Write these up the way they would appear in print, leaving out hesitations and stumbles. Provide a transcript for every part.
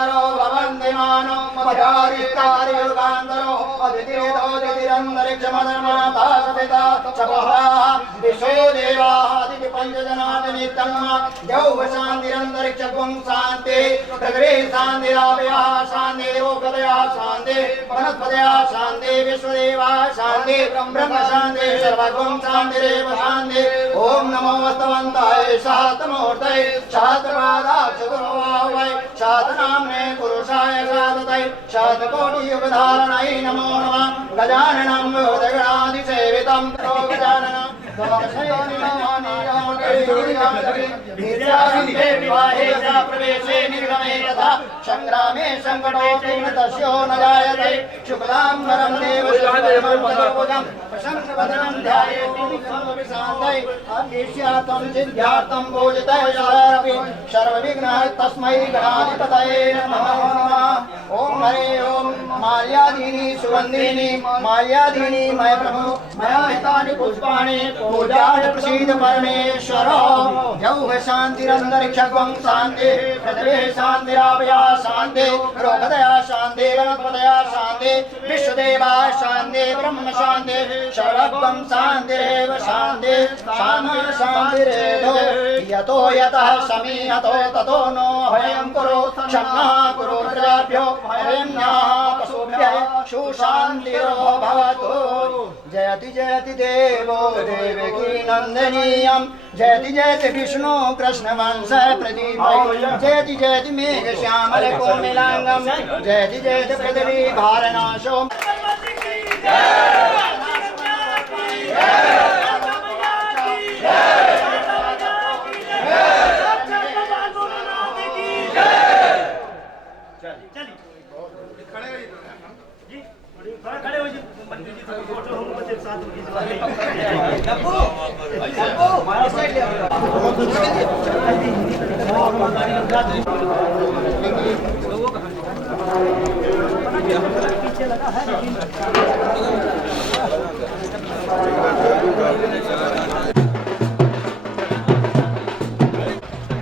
शंकरो भवन्ति मानो मदारिष्टारियुगान्तरो अदितिरेतो दितिरन्तरिक्षमधर्माता सविता चपहा विश्वो देवाः दिति पञ्चजनादिनित्यं द्यौः शान्तिरन्तरिक्षगुं शान्ति पृथिवी शान्तिरापयः शान्तिरोगदयः शान्ति वनस्पतयः शान्ति विश्वदेवा शान्ति ब्रह्म शान्ति सर्वगुं शान्तिरेव शान्ति ओम नमो वस्तवन्ताय शातमूर्तये शातपादाक्षगुरुवावै शातनाम्ने पुरुषाय शाततै शातकोटियुगधारणै नमो नमः गजाननं भूतगणाधिसेवितं गजाननं प्रवेशे निर्गमे तथा संग्रामे संकटोऽपि तस्यो न जायते शुक्लाम्बरं देवशुभं प्रशंसवदनं ध्यायेत् सर्वविशान्तै अभीष्यातं सिद्ध्यार्थं पूजितः शरपि सर्वविघ्नः तस्मै गणाधिपतये नमः ओम हरे ओम माल्यादीनि सुगन्धिनि माल्यादीनि मय प्रभु मया हितानि पुष्पाणि पूजाय प्रसीद परमेश्वर यौः शान्तिरन्तरिक्षगं शान्ति पृथिवी शान्तिरापयः शान्ति रोगदया शान्ति वनस्पतयः शान्ति विश्वदेवा शान्ति ब्रह्म शान्ति सर्वगं शान्तिरेव शान्ति शान्ति शान्तिरेधो यतो यतः शमी हतो ततो नो अभयं कुरु क्षम्यः कुरु प्रजाभ्यो अभयन्याः पशुभ्यः सुशान्तिरो भवतु जयति जयति देवो देवकी नन्दनीयं जयति जयति विष्णु कृष्ण वंश प्रदीप जयति जयति मेघ श्यामल कोमिलांगम जयति जयति पृथ्वी भारनाशो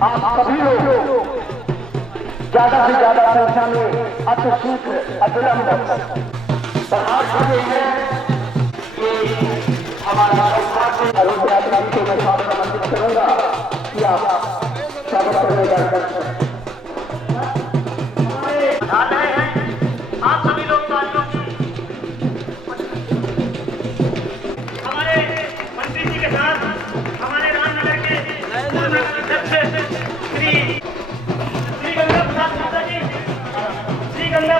आप सभी लोग ज्यादा से ज्यादा संख्या में अति शीघ्र अविलंब प्रहार कर रही है कि हमारा अरुण यात्रा को मैं स्वागत आमंत्रित करूंगा कि आप स्वागत करने जा सकते हैं। आप सभी लोग हमारे मंत्री जी के साथ हमारे रामनगर के अध्यक्ष श्री गंगा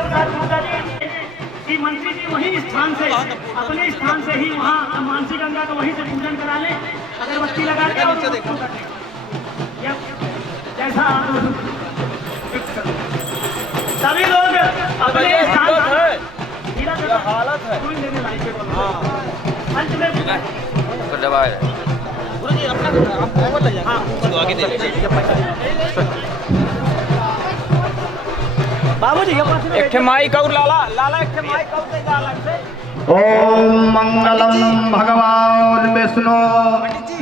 प्रसाद गुप्ता जी कि मंत्री जी वही स्थान से अपने स्थान से ही वहाँ मानसी गंगा का वहीं से पूजन करा लें अगरबत्ती लगा के जैसा सभी लोग अपने स्थान हालत है अंत में गुरु जी अपना आप ले जाए आगे दे बाबूजी एक माइक और लाला एक माइक और दे अलग से। ओम मंगलम भगवान विष्णु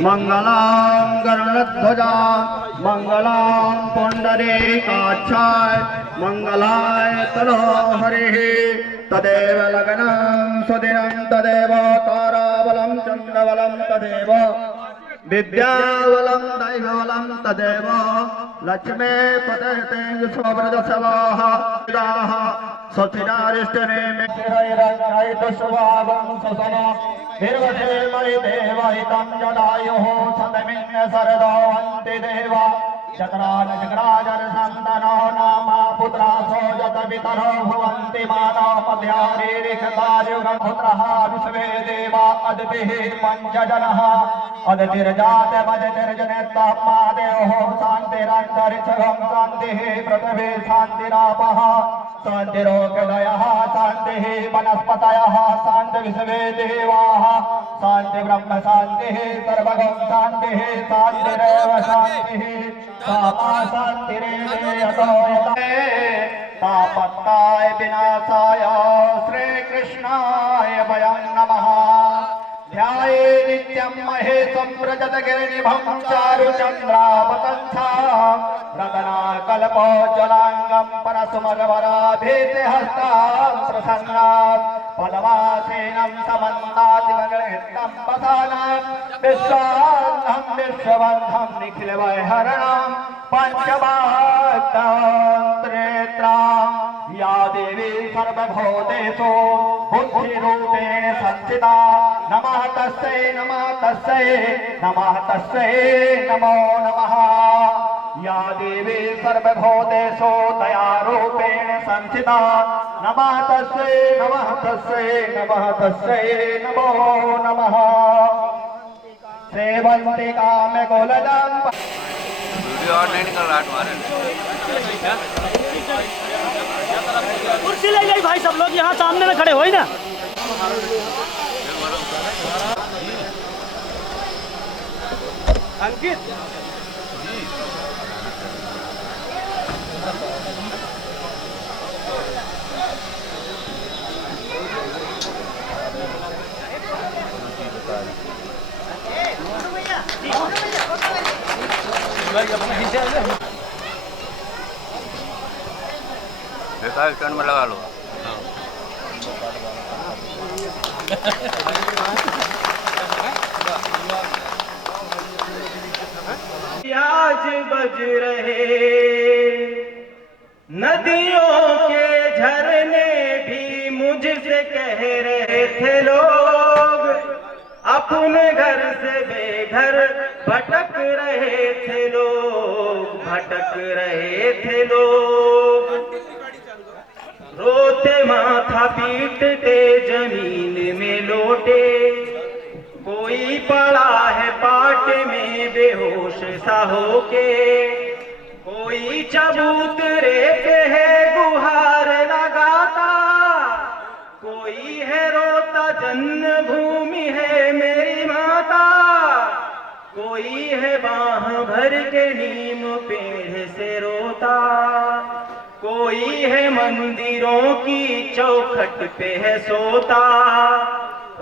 मंगलम गरुड़ध्वजा मंगलम पुंडरीकाक्षाय मंगलाय तनो हरिः तदेव लगनं सुदिनं तदेव ताराबलं चन्द्रबलं तदेव विद्याबलं दैवबलं तदेव लक्ष्मी पतयते स्वव्रजसवाः स्वस्तिनारिष्टने मे शुभागं ससनो निर्वशे मयि देवहितं जदायुः सतमिन्न सरदवन्ति देवा चक्रान चक्राजर सन्तनो नाम पुत्रासो जत पितरो भवन्ति मानव मध्यारीरिखतायुगं पुत्रः विश्वे देवा अदितिः पञ्चजनः अदितिर्जात मदितिर्जनित्तमा देवः शान्तिरन्तरिक्षं शान्तिः पृथिवी शान्तिरापः शान्तिरोगदयः शान्तिः वनस्पतयः शान्ति विश्वे देवाः शान्ति ब्रह्म शान्तिः सर्वगं शान्तिः शान्तिरेव शान्तिः सामा शान्तिरेव यतो तापत्ताय विनाशाय श्रीकृष्णाय वयं नमः ध्याये नित्यं महेशं व्रजतगिरिनिभं चारुचन्द्रावतंसा रतनाकल्पद्रुमं कल्पोज्ज्वलाङ्गं परशुमरवराभीतिहस्तां प्रसन्नात् पदमासेनं समन्ताति मगणितं वसानां विश्वान्धं विश्वबन्धं निखिलवैहरणं पञ्चवाक्तान्त्रेत्रां या देवी सर्वभूतेषु बुद्धिरूपेण संस्थिता नमः तस्यै नमः तस्यै नमः तस्यै नमो नमः या देवी सर्वभूतेषु दयारूपेण संस्थिता नमः तस्यै नमः तस्यै नमः तस्यै नमो नमः सेवन्ति कामे कुलजं वीडियो और नहीं निकल रहा तुम्हारे कुर्सी ले जाइए भाई, सब लोग यहाँ सामने में खड़े हो ही ना। अंकित बेकार स्टैंड में लगा लो। आज बज रहे नदियों के झरने भी मुझसे कह रहे थे लोग, अपने घर से बेघर भटक रहे थे लोग, भटक रहे थे लोग। रोते माथा पीटते जमीन में लोटे, कोई पड़ा है पाट में बेहोश सा होके, कोई चबूतरे पे है गुहार लगाता, कोई है रोता जन्मभूमि है मेरी माता, कोई है बाह भर के नीम पेड़ से रोता, कोई है मंदिरों की चौखट पे है सोता।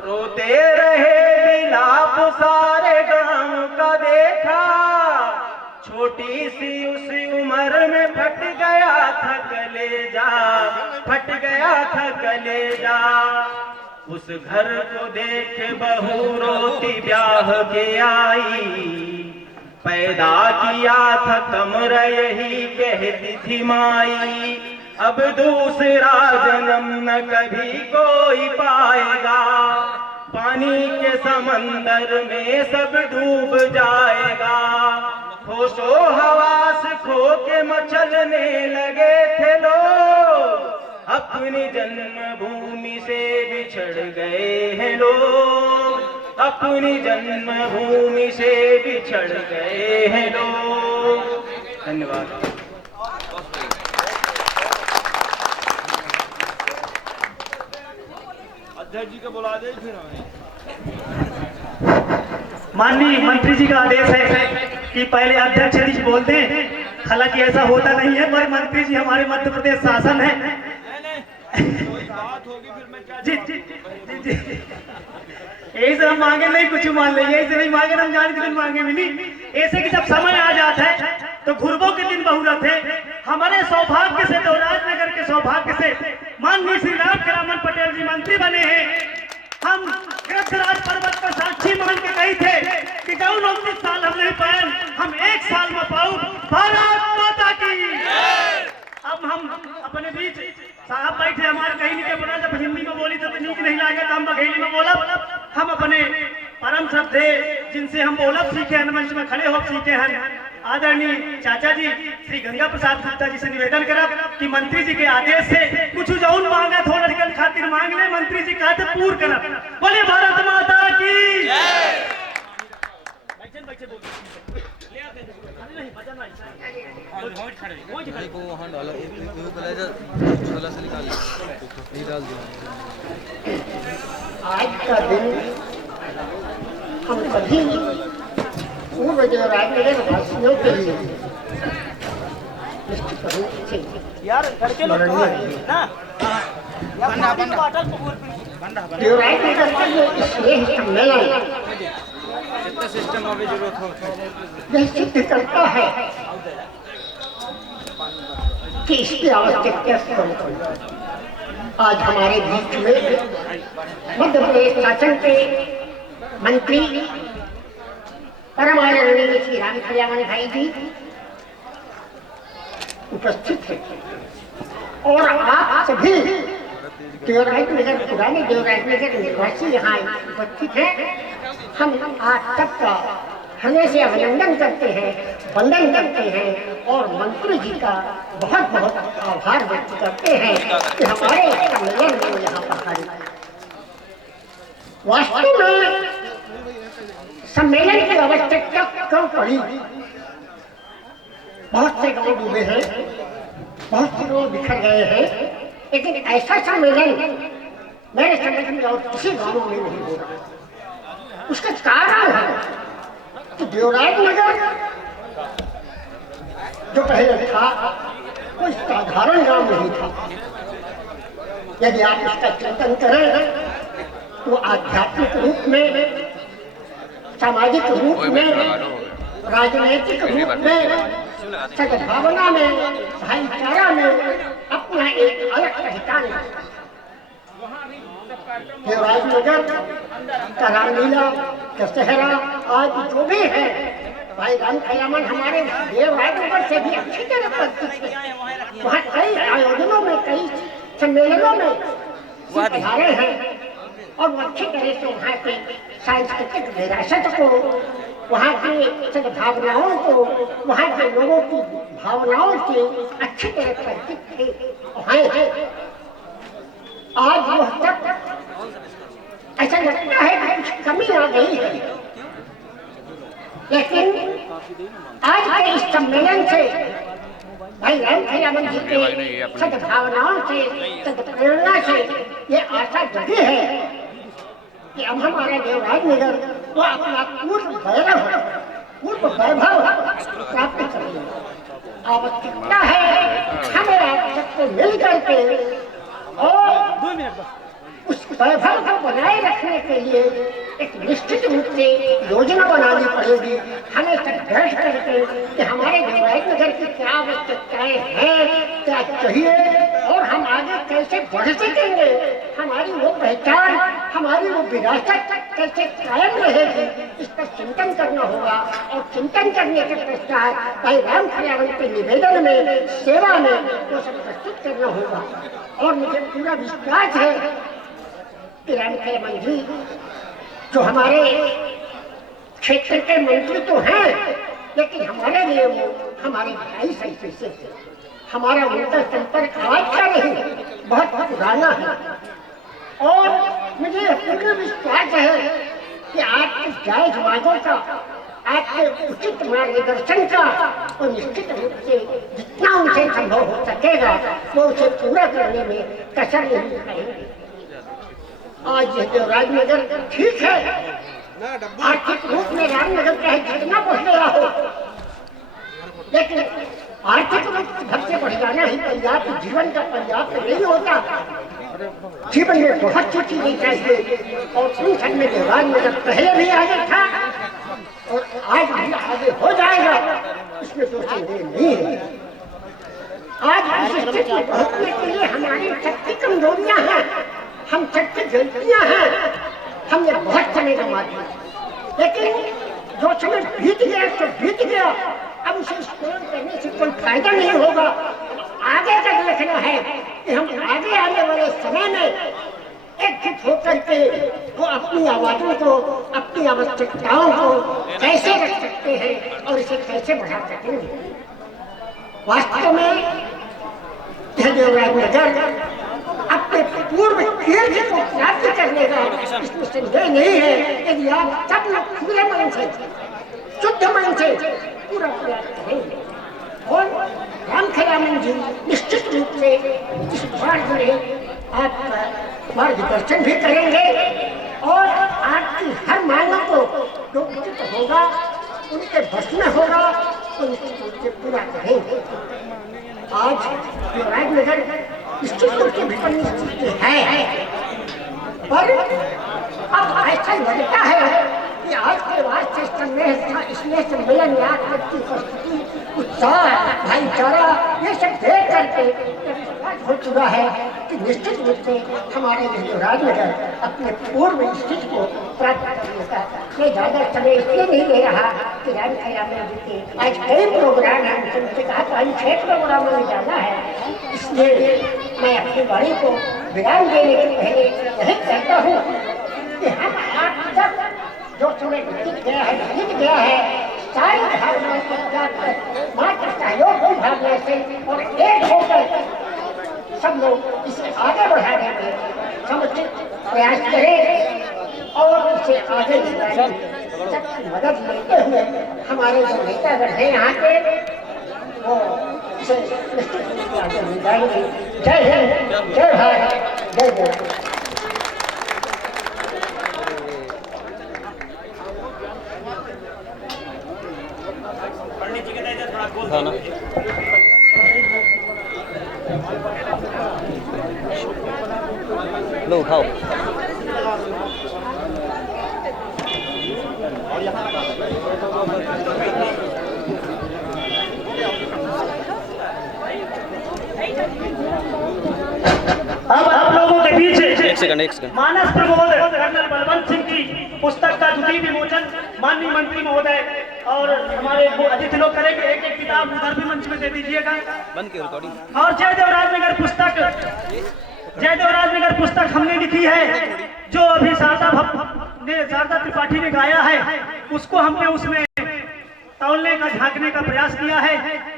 रोते रहे विलाप सारे गांव का देखा, छोटी सी उस उम्र में फट गया था कलेजा, फट गया था कलेजा। उस घर को देख बहू रोती ब्याह के आई, पैदा किया था कमर यही कहती थी माई, अब दूसरा जन्म न कभी कोई पाएगा, पानी के समंदर में सब डूब जाएगा। होशो हवास खो के मचलने लगे थे लोग, अपनी जन्मभूमि से बिछड़ गए हैं लोग, अपनी जन्मभूमि से बिछड़ गए हैं लोग। धन्यवाद। अध्यक्ष जी को बुला दे फिर हमें। माननीय मंत्री जी का आदेश है कि पहले अध्यक्ष जी बोलते हैं, हालांकि ऐसा होता नहीं है, पर मंत्री जी हमारे मध्य प्रदेश शासन है। जी जी जी जी यही से हम मांगे नहीं कुछ मान ले, यही से नहीं मांगे हम जाने के दिन मांगे भी नहीं। ऐसे कि जब समय आ जाता है तो घुरबों के दिन बहुरत है। हमारे सौभाग्य से तो राजनगर के सौभाग्य से माननीय श्री राम करामन पटेल जी मंत्री बने हैं। हम ग्रसराज पर्वत पर साक्षी मान के कही थे कि जो 29 साल हम नहीं पाए, हम 1 साल में पाऊ। भारत माता की। अब हम अपने बीच साहब बैठे, हमारे कहीं नहीं बोला, जब हिंदी में बोली तो ठीक नहीं लगे तो हम बघेली में बोला। हम अपने परम श्रद्धे जिनसे हम बोलब सीखे, मंच में खड़े हो सीखे हैं, आदरणीय चाचा जी श्री गंगा प्रसाद गुप्ता जी से निवेदन करा कि मंत्री जी के आदेश से कुछ जौन मांगा थोड़ा निकल खातिर मांग ले, मंत्री जी कहते पूर्ण करा। बोले भारत माता की। आज का दिन हम सभी पूर्व जो राजनगर वासियों के लिए यार लड़के लोग ना जो राजनगर का जो स्नेह सम्मेलन यह सिद्ध करता है कि इसकी आवश्यकता कम पड़ी। आज हमारे बीच में मध्य प्रदेश शासन के मंत्री परम आदरणीय श्री राम खलियावन भाई जी उपस्थित है और आप सभी देवराज नगर पुराने देवराज नगर निवासी यहाँ उपस्थित हैं। हम आप सबका हृदय से अभिनंदन करते हैं, वंदन करते हैं और मंत्री जी का बहुत बहुत आभार व्यक्त करते हैं कि हमारे सम्मेलन में यहाँ पधारे। वास्तव में सम्मेलन की आवश्यकता क्यों पड़ी? बहुत से गांव डूबे हैं, बहुत से लोग बिखर गए हैं, लेकिन ऐसा सम्मेलन मेरे समझ में और किसी गांव में नहीं हो रहा। उसका कारण है कि देवराज नगर जो पहले था कोई साधारण गांव नहीं था। यदि आप इसका चिंतन करें तो आध्यात्मिक रूप में, सामाजिक रूप में, राजनीतिक रूप में, सद्भावना में, भाईचारा में अपना एक अलग पहचान है। देवराज नगर का रामलीला दशहरा आज जो भी है, भाई राम खलियावन हमारे देवराज नगर से भी अच्छी तरह परिचित है। वहाँ कई आयोजनों में, कई सम्मेलनों में पधारे हैं और वो अच्छी तरह से वहाँ के सांस्कृतिक विरासत को, वहाँ की सद्भावनाओं को, वहाँ के लोगों की भावनाओं से अच्छी तरह परिचित थे। आज वह सब ऐसा लगता है कि कुछ कमी आ गई है, लेकिन आज के इस सम्मेलन से भाई राम खलियावन जी के सद्भावनाओं से, सद्प्रेरणा से ये आशा जगी है कि अब हमारा देवराज नगर वो अपना पूर्व वैभव प्राप्त करेगा। आवश्यकता है हमें आप सबको मिल करके और उस वैभव को बनाए रखने के लिए एक निश्चित रूप से योजना बनानी पड़ेगी। हमें सब बैठ करके कि हमारे देवराज नगर की क्या आवश्यकताएं हैं, क्या चाहिए और हम आगे कैसे बढ़ सकेंगे, हमारी वो पहचान, हमारी वो विरासत कैसे कायम रहेगी, इस पर चिंतन करना होगा। और चिंतन करने के पश्चात भाई राम खलियावन के निवेदन में, सेवा में वो सब प्रस्तुत करना होगा। और मुझे पूरा विश्वास है कि राम खलियावन जी जो हमारे क्षेत्र के मंत्री तो हैं, लेकिन हमारे लिए वो हमारे भाई से हमारा उनका संपर्क आज का नहीं, बहुत पुराना है। और मुझे पूरा विश्वास है कि आपके जायज मांगों का, आपके उचित मार्गदर्शन का और निश्चित रूप से जितना उनसे संभव हो सकेगा वो उसे पूरा करने में कसर नहीं करेंगे। आज यह देवराज नगर ठीक है, आर्थिक रूप में रामनगर चाहे जितना बढ़ गया हो, लेकिन आर्थिक रूप से घर से बढ़ जाना ही पर्याप्त, जीवन का पर्याप्त नहीं होता। जीवन में बहुत सी चीजें चाहिए और उन सब में देवराज नगर पहले भी आगे था और आज भी आगे हो जाएगा, इसमें दो संदेह नहीं है। आज इस स्थिति में पहुंचने के लिए हमारी शक्ति कमजोरियां हैं, हम शक्ति गलतियां हैं, हमने बहुत समय गंवा दिया, लेकिन जो समय बीत गया तो बीत गया, अब उसे स्मरण करने से कोई फायदा नहीं होगा। आगे का देखना है कि हम आगे आने वाले समय में एकजुट होकर के वो अपनी आवाजों को, अपनी आवश्यकताओं को कैसे रख सकते हैं और इसे कैसे बढ़ा सकेंगे। वास्तव में यह देवराज नगर अपने पूर्व कीर्ति को प्राप्त करने का इसमें संदेह नहीं है। यदि आप सब लोग पूरे मन से, शुद्ध मन से पूरा प्रयास करेंगे और राम खलियावन जी निश्चित रूप से इस मार्ग में आपका मार्गदर्शन भी करेंगे और आपकी हर मांगों को जो उचित होगा, उनके बस में होगा तो निश्चित रूप से पूरा करेंगे। आज देवराज नगर निश्चित रूप से विपन्न स्थिति है, पर अब ऐसा लगता है कि आज के बाद से इसमें सम्मेलन में आज तक की उपस्थिति, उत्साह, भाईचारा ये सब देख करके हो चुका है कि निश्चित रूप से हमारे जो राजनगर अपने पूर्व स्थिति को प्राप्त कर लेगा। मैं ज़्यादा समय इसलिए नहीं दे रहा कि जी के आज कई प्रोग्राम हैं, उनसे कहा तो आज 6 प्रोग्रामों में जाना है, इसलिए मैं अपनी गाड़ी को विराम देने के पहले यही कहता हूँ कि हम आज तक जो समय बीत गया है सारी भावनाओं के साथ मात्र सहयोग की भावना से और एक होकर सब लोग इसे आगे बढ़ाने में समुचित प्रयास करें और इसे आगे बढ़ाने में सबकी मदद लेते हुए हमारे जो नेतागण हैं यहाँ के वो इसे निश्चित रूप से आगे ले जाएंगे। जय हिंद, जय भारत, जय जय। लो उठाओ। अब आप लोगों के बीच एक सेकंड मानस प्रबोध कर्नल बलवंत सिंह की पुस्तक का द्वितीय विमोचन माननीय मंत्री महोदय और हमारे वो अतिथि लोग करेंगे। एक किताब उधर भी मंच में दे दीजिएगा। बंद की रिकॉर्डिंग। और जयदेव राजनगर पुस्तक हमने लिखी है, जो अभी शारदा त्रिपाठी ने गाया है, उसको हमने उसमें तौलने का झांकने का प्रयास किया है।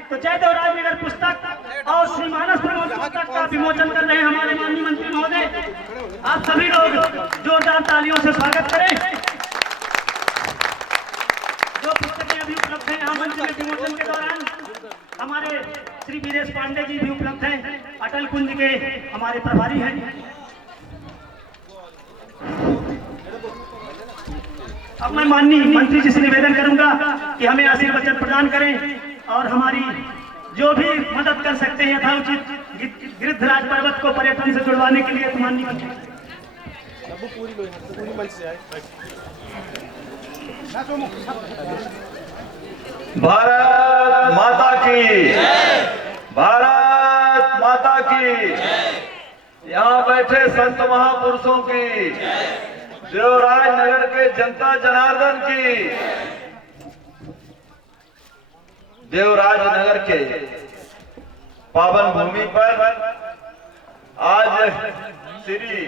तो जयदेव राजनगर पुस्तक और श्री मानस प्रबोध पुस्तक का विमोचन कर रहे हैं हमारे माननीय मंत्री महोदय। आप सभी लोग जोरदार तालियों से स्वागत करें। जो पुस्तकें अभी उपलब्ध हैं यहाँ मंच में विमोचन के दौरान, हमारे श्री वीरेश पांडे जी भी उपलब्ध हैं, अटल कुंज के हमारे प्रभारी हैं। अब मैं माननीय मंत्री जी से निवेदन करूंगा कि हमें आशीर्वचन प्रदान करें और हमारी जो भी मदद कर सकते हैं यथाउचित गिरिधराज पर्वत को पर्यटन से जुड़वाने के लिए। माननीय मंत्री भारत माता की, भारत माता की। यहाँ बैठे संत महापुरुषों की, देवराज नगर के जनता जनार्दन की, देवराज नगर के पावन भूमि पर आज श्री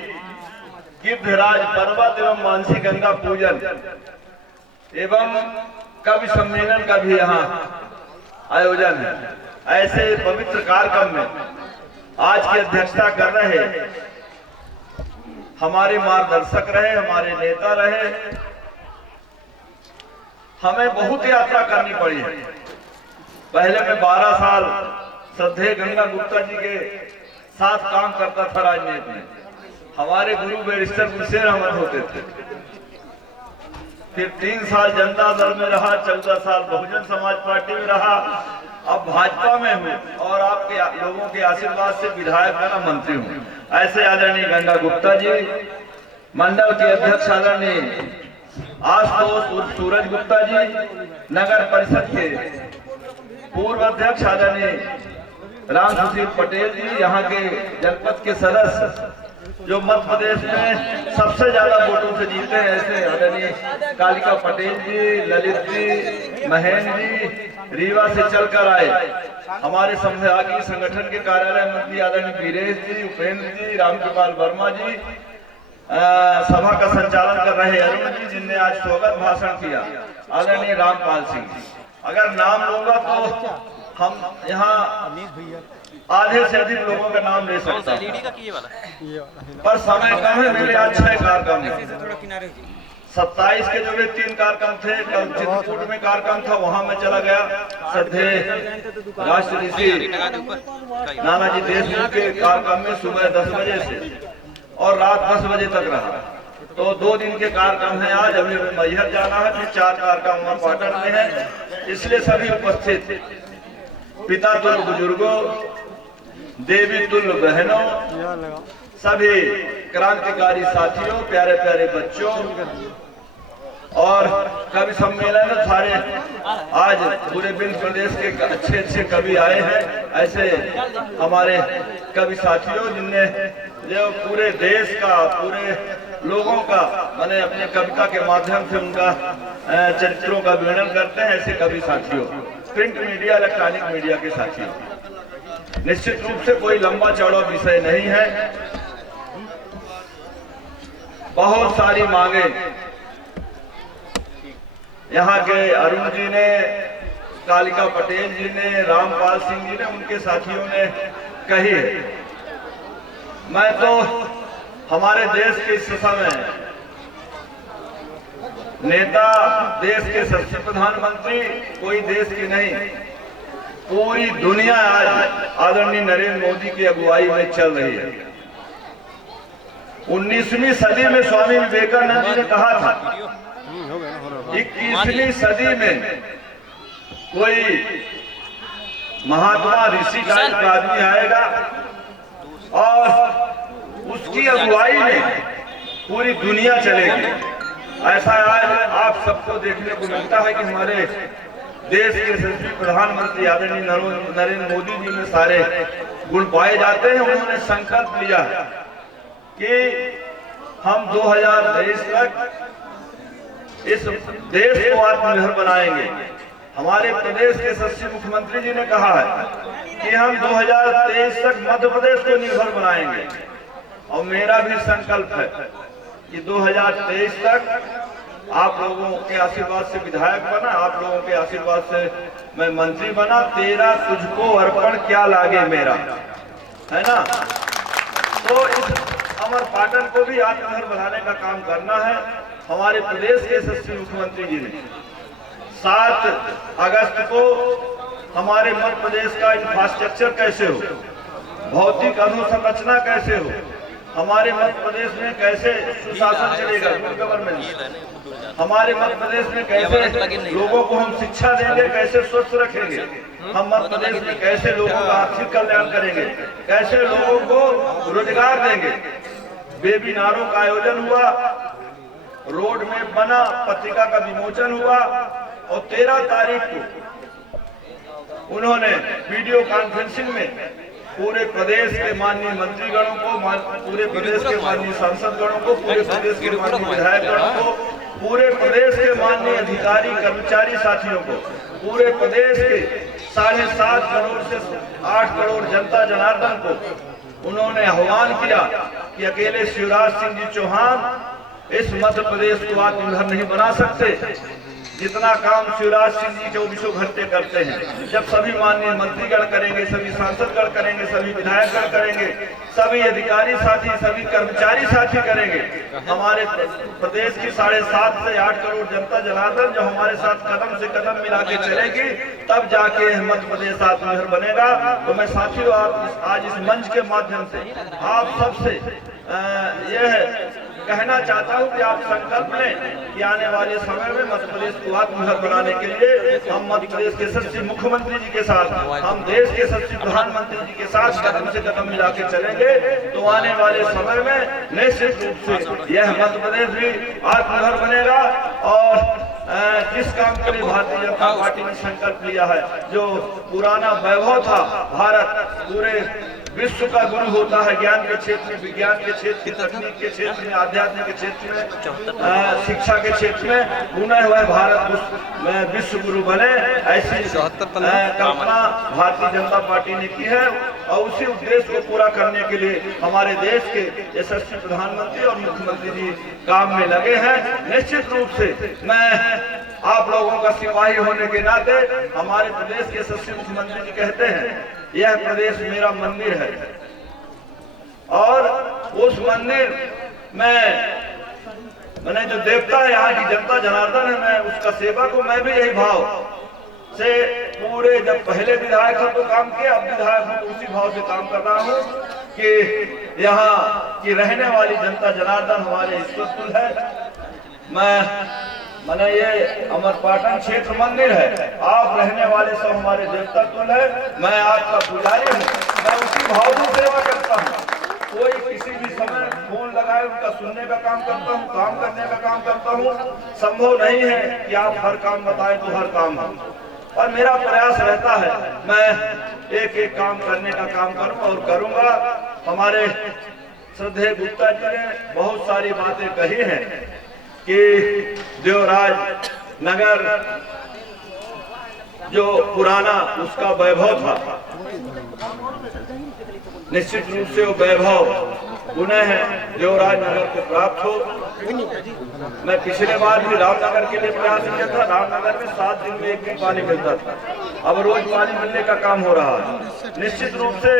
गिद्धराज पर्वत एवं मानसी गंगा पूजन एवं कवि सम्मेलन का भी यहाँ आयोजन है। ऐसे पवित्र कार्यक्रम में आज की अध्यक्षता कर रहे हमारे मार्गदर्शक रहे, हमारे नेता रहे। हमें बहुत यात्रा करनी पड़ी है। पहले मैं 12 साल श्रद्धेय गंगा गुप्ता जी के साथ काम करता था राजनीति में। हमारे गुरु बैरिस्टर गुलशेर अहमद होते थे। फिर 3 साल जनता दल में रहा, 14 साल बहुजन समाज पार्टी में रहा, अब भाजपा में हूँ और आपके लोगों के आशीर्वाद से विधायक बना, मंत्री हूँ। ऐसे आदरणीय गंगा गुप्ता जी, मंडल के अध्यक्ष आदरणीय आशुतोष उर्फ सूरज गुप्ता जी, नगर परिषद के पूर्व अध्यक्ष आदरणीय राम सुशील पटेल जी, यहाँ के जनपद के सदस्य जो मध्य प्रदेश में सबसे ज्यादा वोटों से जीते हैं, ऐसे आदरणीय कालिका पटेल जी, ललित जी, महेंद्र जी, रीवा से चलकर आए। हमारे संभागीय संगठन के कार्यालय मंत्री आदरणीय वीरेश जी, उपेंद्र जी, रामकृपाल वर्मा जी, सभा का संचालन कर रहे अरुण जी, जिनने आज स्वागत भाषण किया, आदरणीय रामपाल सिंह जी। अगर नाम लूंगा तो हम यहाँ आधे से अधिक लोगों का नाम ले सकता हूँ, पर समय कम है। मेरे आज 6 कार्यक्रम है। 27 के जो 3 कार्यक्रम थे, कल चित्रकूट में कार्यक्रम था, वहां मैं चला गया। श्रद्धेय राष्ट्र ऋषि नानाजी देशमुख के कार्यक्रम में सुबह 10 बजे से और रात 10 बजे तक रहा। तो 2 दिन के कार्यक्रम है। आज अभी मैहर जाना है, फिर 4 कार्यक्रम वहाँ पाटन में है। इसलिए सभी उपस्थित पिता तुल्य बुजुर्गों, देवी तुल्य बहनों, सभी क्रांतिकारी साथियों, प्यारे प्यारे बच्चों, और कवि सम्मेलन में सारे आज पूरे बिल प्रदेश के अच्छे अच्छे कवि आए हैं। ऐसे हमारे कवि साथियों जिनने जो पूरे देश का, पूरे लोगों का मैंने अपने कविता के माध्यम से उनका चरित्रों का वर्णन करते हैं, ऐसे कवि साथियों, प्रिंट मीडिया, इलेक्ट्रॉनिक मीडिया के साथियों, निश्चित रूप से कोई लंबा चौड़ा विषय नहीं है। बहुत सारी मांगे यहाँ के अरुण जी ने, कालिका पटेल जी ने, रामपाल सिंह जी ने, उनके साथियों ने कही है। मैं तो हमारे देश के इस समय नेता, देश के सबसे प्रधानमंत्री, कोई देश की नहीं, पूरी दुनिया आज आदरणीय नरेंद्र मोदी की अगुवाई में चल रही है। 19वीं सदी में स्वामी विवेकानंद जी ने कहा था, 21वीं सदी में कोई महात्मा ऋषि टाइप का आदमी आएगा और उसकी अगुवाई में पूरी दुनिया चलेगी। ऐसा आज आप सबको देखने को मिलता है कि हमारे देश के यशस्वी प्रधानमंत्री आदरणीय नरेंद्र मोदी जी में सारे गुण पाए जाते हैं। उन्होंने संकल्प लिया है कि हम 2023 तक इस देश को आत्मनिर्भर बनाएंगे। हमारे प्रदेश के यशस्वी मुख्यमंत्री जी ने कहा है कि हम 2023 तक मध्य प्रदेश को निर्भर बनाएंगे, और मेरा भी संकल्प है कि 2023 तक आप लोगों के आशीर्वाद से विधायक बना, आप लोगों के आशीर्वाद से मैं मंत्री बना, तेरा तुझको अर्पण क्या लागे मेरा, है ना। तो इस अमर पाटन को भी आत्मनिर्भर बनाने का काम करना है। हमारे प्रदेश के यशस्वी मुख्यमंत्री जी ने 7 अगस्त को हमारे मध्य प्रदेश का इंफ्रास्ट्रक्चर कैसे हो, भौतिक अधोसंरचना कैसे हो, हमारे मध्य प्रदेश में कैसे सुशासन चलेगा, गुड गवर्नेंस, हमारे मध्य प्रदेश में कैसे लोगों को हम शिक्षा देंगे, कैसे स्वस्थ रखेंगे, हम मध्य प्रदेश में कैसे लोगों का आर्थिक कल्याण करेंगे, कैसे लोगों को रोजगार देंगे। वेबिनारों का आयोजन हुआ, रोड में बना, पत्रिका का विमोचन हुआ, और 13 तारीख को उन्होंने वीडियो कॉन्फ्रेंसिंग में पूरे प्रदेश के माननीय मंत्रीगणों को, पूरे प्रदेश के माननीय सांसदगणों को, पूरे प्रदेश के माननीय विधायकगणों को, पूरे प्रदेश के माननीय अधिकारी कर्मचारी साथियों को, पूरे प्रदेश के 7.5 करोड़ से 8 करोड़ जनता जनार्दन को उन्होंने आह्वान किया कि अकेले शिवराज सिंह जी चौहान इस मध्य प्रदेश को आत्मनिर्भर नहीं बना सकते, जितना काम शिवराज सिंह जी 24 घंटे करते हैं। जब सभी माननीय मंत्रीगण करेंगे, सभी सांसदगण करेंगे, सभी विधायकगण करेंगे, सभी अधिकारी साथी, सभी कर्मचारी साथी करेंगे, हमारे प्रदेश की 7.5 से 8 करोड़ जनता जनार्दन जो हमारे साथ कदम से कदम मिला के चलेगी, तब जाके मध्य प्रदेश आत्मनिर्भर बनेगा। तो मैं साथियों आज इस मंच के माध्यम से आप सबसे यह कहना चाहता हूं कि आप संकल्प लें कि आने वाले समय में मध्य प्रदेश को आत्मनिर्भर बनाने के लिए हम मध्य प्रदेश के यशस्वी मुख्यमंत्री जी के साथ, हम देश के यशस्वी प्रधानमंत्री जी के साथ कदम से कदम मिला के चलेंगे। तो आने वाले समय में निश्चित रूप से यह मध्य प्रदेश भी आत्मनिर्भर बनेगा। और जिस काम के लिए भारतीय जनता पार्टी ने संकल्प लिया है, जो पुराना वैभव था, भारत पूरे विश्व का गुरु होता है ज्ञान के क्षेत्र में, विज्ञान के क्षेत्र में, तकनीक के क्षेत्र में, आध्यात्मिक के क्षेत्र में, शिक्षा के क्षेत्र में, पुनः वह भारत विश्व गुरु बने, ऐसी कल्पना भारतीय जनता पार्टी ने की है। और उसी उद्देश्य को पूरा करने के लिए हमारे देश के यशस्वी प्रधानमंत्री और मुख्यमंत्री जी काम में लगे हैं। निश्चित रूप से मैं आप लोगों का सिपाही होने के नाते, हमारे प्रदेश के यशस्वी मुख्यमंत्री जी कहते हैं यह प्रदेश मेरा मंदिर है, और उस मंदिर में मैंने जो देवता है, यहाँ की जनता जनार्दन है, मैं उसका सेवक हूँ। मैं भी यही भाव से पूरे, जब पहले विधायक था तो काम किया, अब विधायक हूँ तो उसी भाव से काम कर रहा हूँ कि यहाँ की रहने वाली जनता जनार्दन हमारे ईश्वर है। मैंने ये अमर पाटन क्षेत्र मंदिर है, आप रहने वाले सब हमारे देवता तुल्य है, मैं आपका पुजारी हूँ, मैं उसी भाव से सेवा करता हूँ। कोई किसी भी समय फोन लगाए, उनका सुनने का काम करता हूँ, काम करने का काम करता हूँ। संभव नहीं है कि आप हर काम बताएं तो हर काम हो, और मेरा प्रयास रहता है मैं एक एक काम करने का काम करूँ और करूँगा। हमारे श्रद्धेय गुप्ता जी ने बहुत सारी बातें कही हैं कि देवराज नगर जो पुराना उसका वैभव था, निश्चित रूप से वो वैभव पुनः देवराज नगर को प्राप्त हो। मैं पिछले बार भी रामनगर के लिए प्रयास किया था। रामनगर में 7 दिन में एक दिन पानी मिलता था, अब रोज पानी मिलने का काम हो रहा है। निश्चित रूप से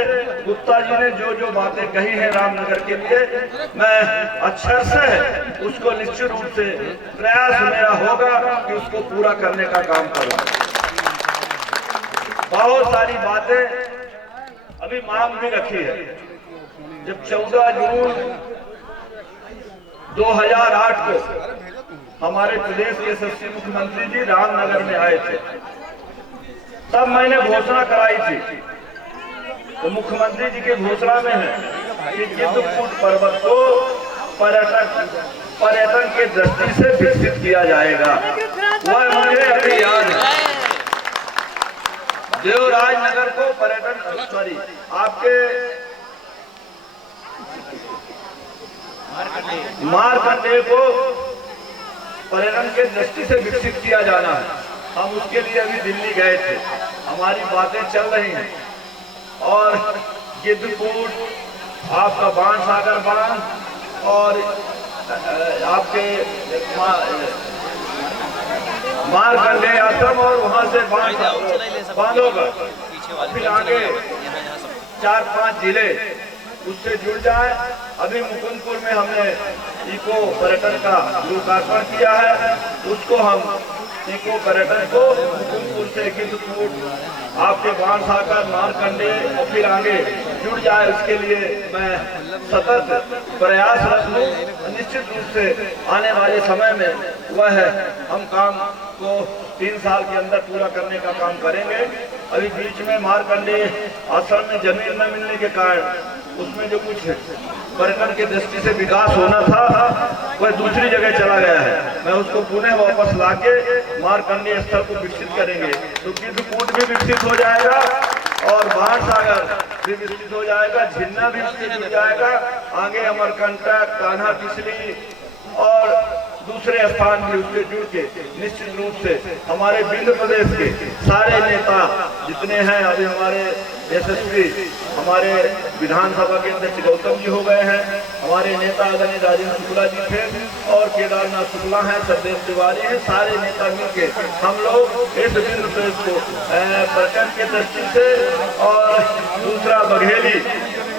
गुप्ता जी ने जो जो बातें कही हैं रामनगर के लिए, मैं अक्षर से उसको निश्चित रूप से प्रयास मेरा होगा कि उसको पूरा करने का काम करूं। बहुत सारी बातें अभी मांग भी रखी है। जब 14 जून 2008 को हमारे प्रदेश के यशस्वी मुख्यमंत्री जी रामनगर में आए थे, तब मैंने घोषणा कराई थी। तो मुख्यमंत्री जी के घोषणा में है कि चित्रकूट पर्वत को पर्यटन के दृष्टि से विकसित किया जाएगा। वह मुझे अभी याद है। देवराज नगर को आपके मारकंडे को पर्यटन के दृष्टि से विकसित किया जाना है। हम उसके लिए अभी दिल्ली गए थे, हमारी बातें चल रही हैं। और गिद्धकूट, आपका बाणसागर बांध और आपके मारकंडे आश्रम और वहां से बांधोगा, फिर आगे 4-5 जिले उससे जुड़ जाए। अभी मुकुंदपुर में हमने इको पर्यटन का लोकार्पण किया है, उसको हम इको पर्यटन को मुकुंदपुर से गिद्धकूट, आपके बाणसागर, मारकंडे और फिर आगे जुड़ जाए, उसके लिए मैं सतत प्रयासरत हूँ। निश्चित रूप से आने वाले समय में वह हम काम को 3 साल के अंदर पूरा करने का काम करेंगे। अभी बीच में मारकंडे आश्रम में जमीन न मिलने के कारण उसमें जो कुछ पर्यटन की दृष्टि से विकास होना था वह दूसरी जगह चला गया है। मैं उसको पुनः वापस लाके मारकंडे स्थल को विकसित करेंगे, तो गिद्धकूट भी विकसित हो जाएगा और बाणसागर भी विकसित हो जाएगा, झिन्ना भी विकसित हो जाएगा। आगे अमरकंटक, कान्हा किसली और दूसरे स्थान भी उससे जुड़ के निश्चित रूप से हमारे विंध्य प्रदेश के सारे नेता जितने हैं, अभी हमारे यशस्वी हमारे विधानसभा के अध्यक्ष गौतम जी हो गए हैं, हमारे नेता आदरणीय राजेंद्र शुक्ला जी थे और केदारनाथ शुक्ला हैं, सचदेव तिवारी हैं, सारे नेता मिलके हम लोग इस विंध्य प्रदेश को पर्यटन की दृष्टि से और दूसरा बघेली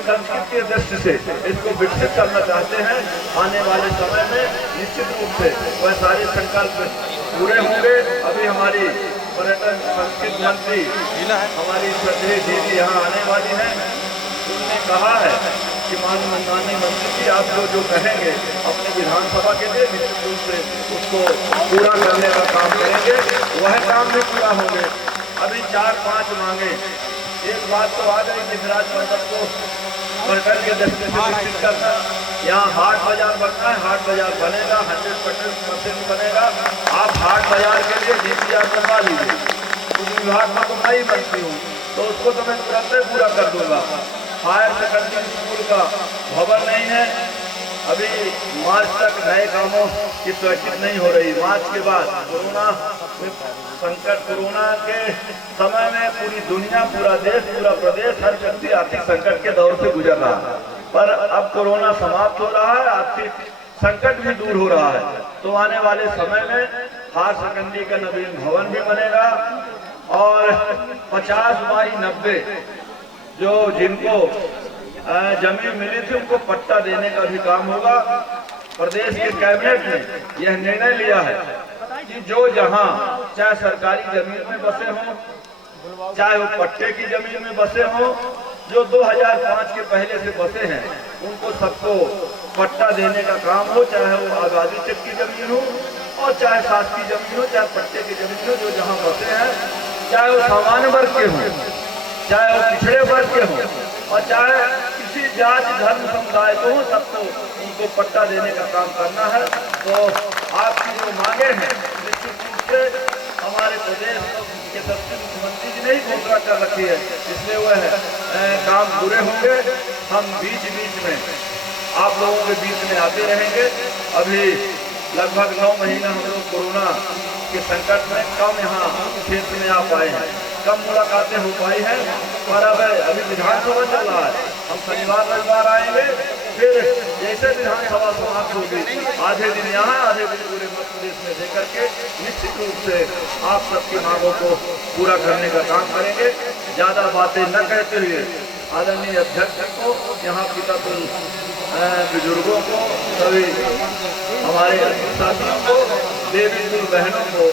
संस्कृति की दृष्टि से इसको विकसित करना चाहते हैं। आने वाले समय में निश्चित रूप से वह सारे संकल्प पूरे होंगे। अभी हमारी पर्यटन संस्कृति मंत्री हमारी श्रद्धेय दीदी यहाँ आने वाली हैं, उन्होंने कहा है कि माननीय मंत्री जी आप जो कहेंगे अपने विधानसभा के लिए निश्चित रूप से उसको पूरा करने का काम करेंगे, वह काम भी पूरा होंगे। अभी 4-5 मांगे, एक बात तो आ गई कि विराज मंडल को पर्यटन के दृष्टि से विकसित करना, यहाँ हाट बाजार बनना है, हाट बाजार बनेगा, 100% बनेगा। आप हाट बाजार के लिए DPR बनवा लीजिए, उस विभाग में तो मैं ही मंत्री हूँ, तो उसको तो मैं तुरंत पूरा कर दूंगा। हायर सेकेंडरी स्कूल का भवन नहीं है, अभी मार्च तक नए कामों की स्वीकृति नहीं हो रही। मार्च के बाद कोरोना संकट, कोरोना के समय में पूरी दुनिया, पूरा देश, पूरा प्रदेश, हर व्यक्ति आर्थिक संकट के दौर से गुजर रहा है, पर अब कोरोना समाप्त हो रहा है, आर्थिक संकट भी दूर हो रहा है। तो आने वाले समय में हायर सेकेंडरी का नवीन भवन भी बनेगा और 50/90 जो जिनको जमीन मिली थी उनको पट्टा देने का भी काम होगा। प्रदेश के कैबिनेट ने यह निर्णय लिया है कि जो जहां चाहे सरकारी जमीन में बसे हों, चाहे वो पट्टे की जमीन में बसे हों, जो 2005 के पहले से बसे हैं उनको सबको पट्टा देने का काम हो, चाहे वो आबादी चक की जमीन हो और चाहे शासकीय जमीन हो, चाहे पट्टे की जमीन हो, जो जहाँ बसे हैं, चाहे वो सामान्य वर्ग के हों, चाहे वो पिछड़े वर्ग के हों और चाहे किसी जाति धर्म समुदाय को हो सबको उनको पट्टा देने का काम करना है। तो आपकी जो मांगे हैं निश्चित रूप से हमारे प्रदेश के सबसे मुख्यमंत्री जी ने ही घोषणा कर रखी है, इसलिए वह काम पूरे होंगे। हम बीच बीच में आप लोगों के बीच में आते रहेंगे। अभी लगभग 9 महीना हम लोग कोरोना के संकट में कम यहाँ क्षेत्र में आ पाए हैं, कम मुलाकातें हो पाई हैं, पर अब अभी विधानसभा चल रहा है। हम शनिवार रविवार आएंगे, फिर जैसे विधानसभा समाप्त होगी आधे दिन यहाँ आधे दिन पूरे मध्य प्रदेश में देकर के निश्चित रूप से आप सबकी मांगों को पूरा करने का काम करेंगे। ज़्यादा बातें न कहते हुए आदरणीय अध्यक्ष को, यहाँ पिता बुजुर्गों को, सभी हमारे साथियों को, देवी कुल बहनों को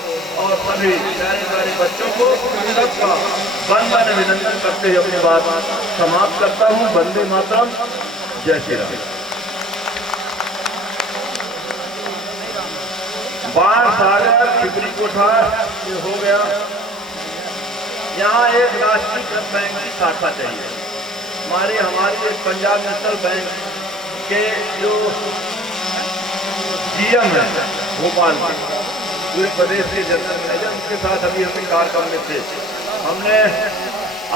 और सभी प्यारे प्यारे बच्चों को सबका बंदन अभिनंदन करते हुए अपनी बात समाप्त करता हूँ। वंदे मातरम, जय श्री राम। बाढ़ सागर खिपरी कोठार हो गया। यहाँ एक राष्ट्रीयकृत बैंक की शाखा चाहिए। हमारी एक पंजाब नेशनल बैंक के जो GM है भोपाल के, पूरे प्रदेश के जनरल मैनेजर, उनके साथ अभी हम कार्यक्रम में थे। हमने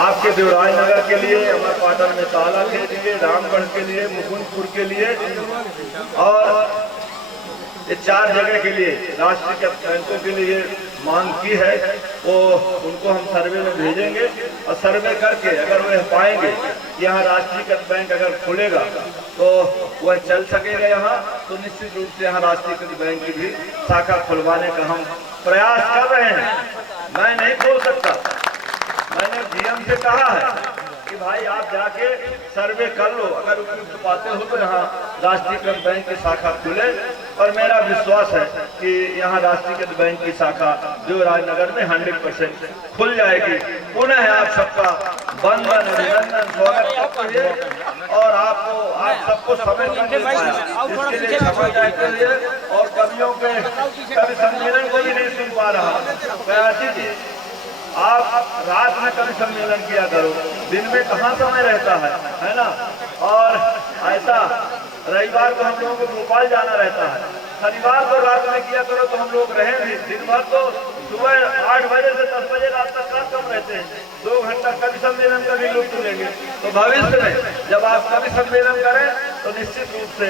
आपके देवराज नगर के लिए, अमरपाटन में ताला के लिए, रामगढ़ के लिए, मुकुंदपुर के लिए और ये 4 जगह के लिए राष्ट्रीयकृत बैंकों के लिए मांग की है। वो उनको हम सर्वे में भेजेंगे और सर्वे करके अगर वह पाएंगे कि यहाँ राष्ट्रीयकृत बैंक अगर खुलेगा तो वह चल सकेगा यहाँ, तो निश्चित रूप से यहाँ राष्ट्रीयकृत बैंक की भी शाखा खुलवाने का हम प्रयास कर रहे हैं। मैं नहीं बोल सकता, मैंने GM से कहा है कि भाई आप जाके सर्वे कर लो, अगर उपयुक्त पाते हो तो यहाँ राष्ट्रीयकृत बैंक की शाखा खुले। और मेरा विश्वास है कि यहाँ राष्ट्रीयकृत बैंक की शाखा जो राजनगर में 100% खुल जाएगी। पुनः आप सबका वंदन अभिनंदन स्वागत करते हुए और आप सबको समय नहीं मिल पाया, इसके लिए क्षमा चाहते हुए और कवियों के कवि सम्मेलन को भी नहीं सुन पा रहा। प्रयासी जी, आप रात में कवि सम्मेलन किया करो, दिन में कहाँ समय रहता है ना। और ऐसा रविवार को हम लोगों को भोपाल जाना रहता है, शनिवार को रात में किया करो तो हम लोग रहें भी। दिन भर तो सुबह 8 बजे से 10 बजे रात तक रात कम रहते हैं, 2 घंटा कवि सम्मेलन का भी लुत्फ लेंगे। तो भविष्य में जब आप कवि सम्मेलन करें तो निश्चित रूप से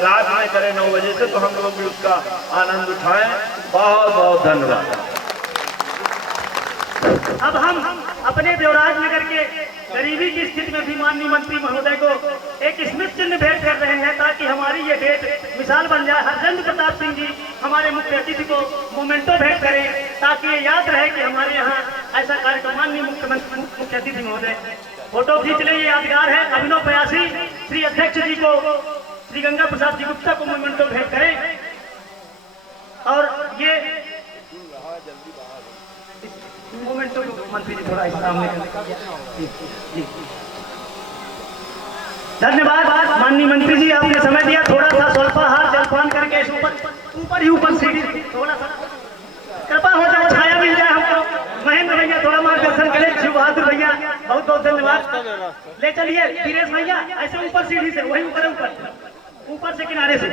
रात में करें 9 बजे से, तो हम लोग भी उसका आनंद उठाएं। बहुत बहुत धन्यवाद। अब हम अपने देवराज नगर के गरीबी की स्थिति में भी माननीय मंत्री महोदय को एक स्मृति चिन्ह भेंट कर रहे हैं, ताकि हमारी ये डेट मिसाल बन जाए। हरचंद प्रताप सिंह जी हमारे मुख्य अतिथि को मोमेंटो भेंट करें, ताकि ये याद रहे कि हमारे यहाँ ऐसा कार्यक्रम। माननीय मुख्य अतिथि महोदय फोटो खींच ले, ये यादगार है। अभिनव प्रयासी श्री अध्यक्ष जी को, श्री गंगा प्रसाद जी गुप्ता को मोमेंटो भेंट करें। और ये मोमेंटो मंत्री जी थोड़ा इस सामने धन्यवाद। माननीय मंत्री जी, आपने समय दिया, थोड़ा सा स्वल्पाहार जलपान करके इस ऊपर सीढ़ी थोड़ा सा कृपा हो जाए, छाया मिल जाए हमको। महेंद्र भैया थोड़ा मार्गदर्शन करें, शिव बहादुर भैया बहुत बहुत धन्यवाद। ले चलिए वीरेश भैया, ऐसे ऊपर सीढ़ी से, वही ऊपर से किनारे से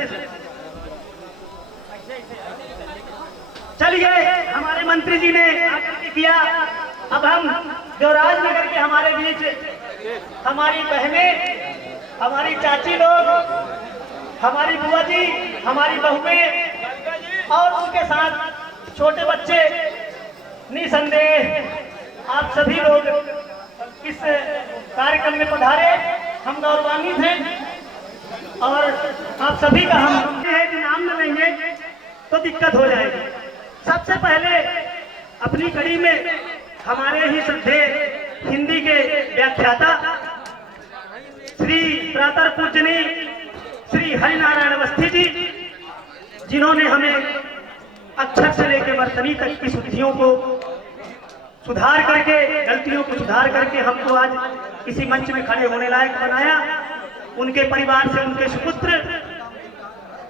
चलिए। हमारे मंत्री जी ने आकर किया। अब हम देवराज नगर के हमारे बीच हमारी बहनें, हमारी चाची लोग, हमारी बुआ जी, हमारी बहुएं और उनके साथ छोटे बच्चे, निसंदेह आप सभी लोग इस कार्यक्रम में पधारे। हम गौरवान्वित हैं और आप सभी का हम नाम न लेंगे तो दिक्कत हो जाएगी। सबसे पहले अपनी कड़ी में हमारे ही श्रद्धेय हिंदी के व्याख्याता श्री प्रातः पूजनीय श्री हरिनारायण अवस्थी जी, जिन्होंने हमें अक्षर से लेकर वर्तनी तक की शुद्धियों को सुधार करके, गलतियों को सुधार करके हमको आज इसी मंच में खड़े होने लायक बनाया। उनके परिवार से उनके सुपुत्र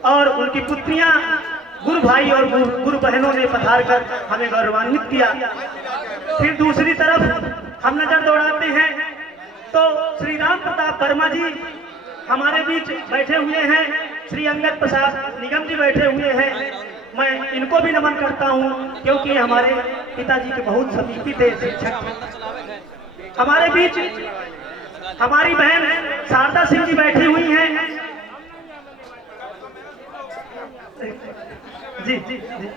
और उनकी पुत्रियां, गुरु भाई और गुरु बहनों ने पधार कर हमें गौरवान्वित किया। फिर दूसरी तरफ हम नजर दौड़ाते हैं तो श्री राम प्रताप वर्मा जी हमारे बीच बैठे हुए हैं, श्री अंगद प्रसाद निगम जी बैठे हुए हैं। मैं इनको भी नमन करता हूं क्योंकि ये हमारे पिताजी के बहुत समीपी थे, शिक्षक। हमारे बीच हमारी बहन शारदा सिंह जी बैठी हुई हैं। जी जी जी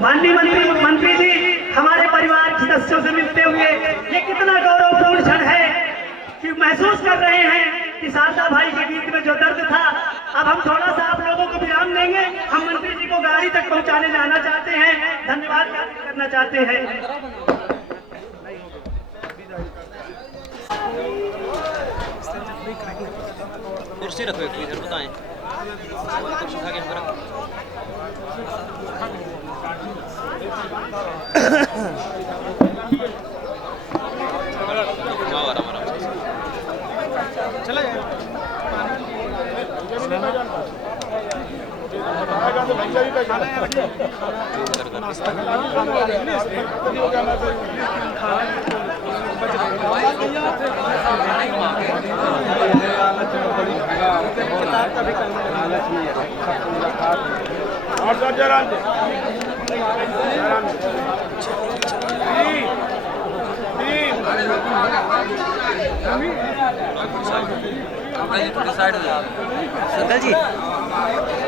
माननीय मंत्री जी हमारे परिवार के सदस्यों से मिलते हुए ये कितना गौरवपूर्ण क्षण है कि महसूस कर रहे हैं कि शारदा भाई के गीत में जो दर्द था। अब हम थोड़ा सा आप लोगों को विराम देंगे। हम मंत्री जी को गाड़ी तक पहुंचाने जाना चाहते हैं, धन्यवाद करना चाहते हैं। कुर्सी रखो एक इधर, बताएं कुर्सी उठा के हम रख। चला जाए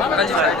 अंकल जी साइड